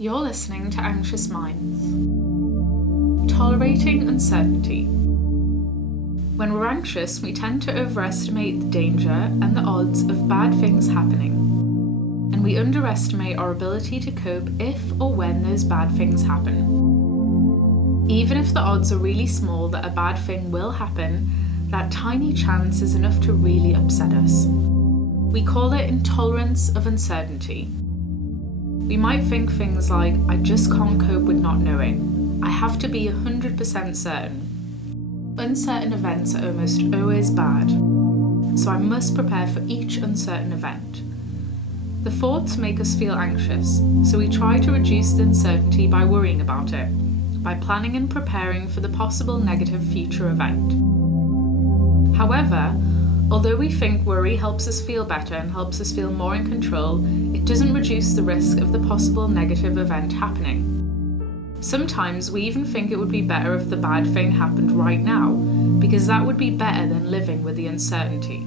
You're listening to Anxious Minds. Tolerating uncertainty. When we're anxious, we tend to overestimate the danger and the odds of bad things happening. And we underestimate our ability to cope if or when those bad things happen. Even if the odds are really small that a bad thing will happen, that tiny chance is enough to really upset us. We call it intolerance of uncertainty. We might think things like, I just can't cope with not knowing. I have to be 100% certain. Uncertain events are almost always bad, so I must prepare for each uncertain event. The thoughts make us feel anxious, so we try to reduce the uncertainty by worrying about it, by planning and preparing for the possible negative future event. However, although we think worry helps us feel better and helps us feel more in control, it doesn't reduce the risk of the possible negative event happening. Sometimes we even think it would be better if the bad thing happened right now, because that would be better than living with the uncertainty.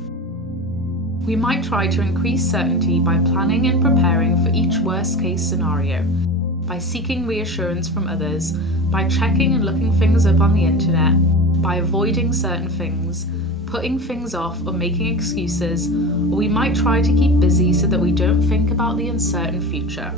We might try to increase certainty by planning and preparing for each worst-case scenario, by seeking reassurance from others, by checking and looking things up on the internet, by avoiding certain things, putting things off or making excuses, or we might try to keep busy so that we don't think about the uncertain future.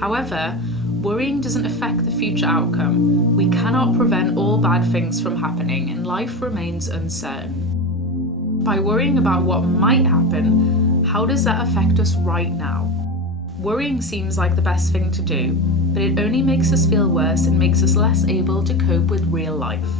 However, worrying doesn't affect the future outcome. We cannot prevent all bad things from happening, and life remains uncertain. By worrying about what might happen, how does that affect us right now? Worrying seems like the best thing to do, but it only makes us feel worse and makes us less able to cope with real life.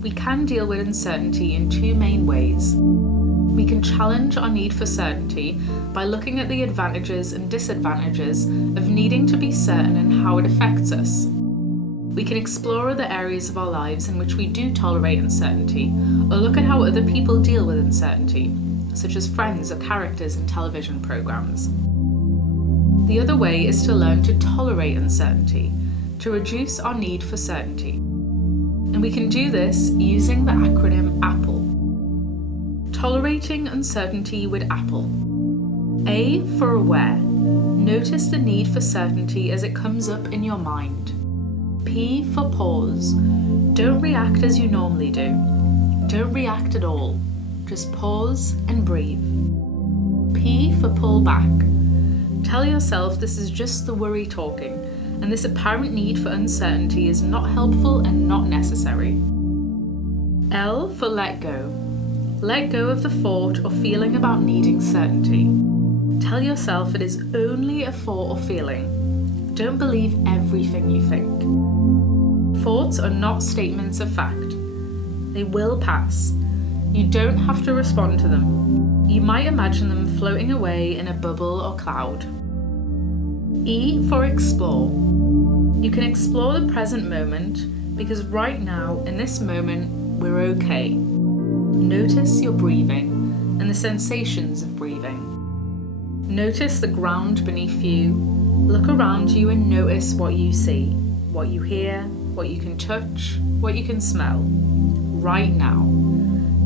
We can deal with uncertainty in two main ways. We can challenge our need for certainty by looking at the advantages and disadvantages of needing to be certain and how it affects us. We can explore other areas of our lives in which we do tolerate uncertainty, or look at how other people deal with uncertainty, such as friends or characters in television programs. The other way is to learn to tolerate uncertainty, to reduce our need for certainty. And we can do this using the acronym A.P.P.L E. Tolerating uncertainty with A.P.P.L E. A for aware. Notice the need for certainty as it comes up in your mind. P for pause. Don't react as you normally do. Don't react at all. Just pause and breathe. P for pull back. Tell yourself this is just the worry talking, and this apparent need for uncertainty is not helpful and not necessary. L for let go. Let go of the thought or feeling about needing certainty. Tell yourself it is only a thought or feeling. Don't believe everything you think. Thoughts are not statements of fact. They will pass. You don't have to respond to them. You might imagine them floating away in a bubble or cloud. E for explore. You can explore the present moment because right now, in this moment, we're okay. Notice your breathing and the sensations of breathing. Notice the ground beneath you. Look around you and notice what you see, what you hear, what you can touch, what you can smell, right now.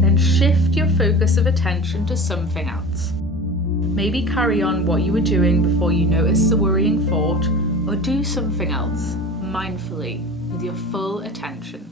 Then shift your focus of attention to something else. Maybe carry on what you were doing before you notice the worrying thought, or do something else, mindfully, with your full attention.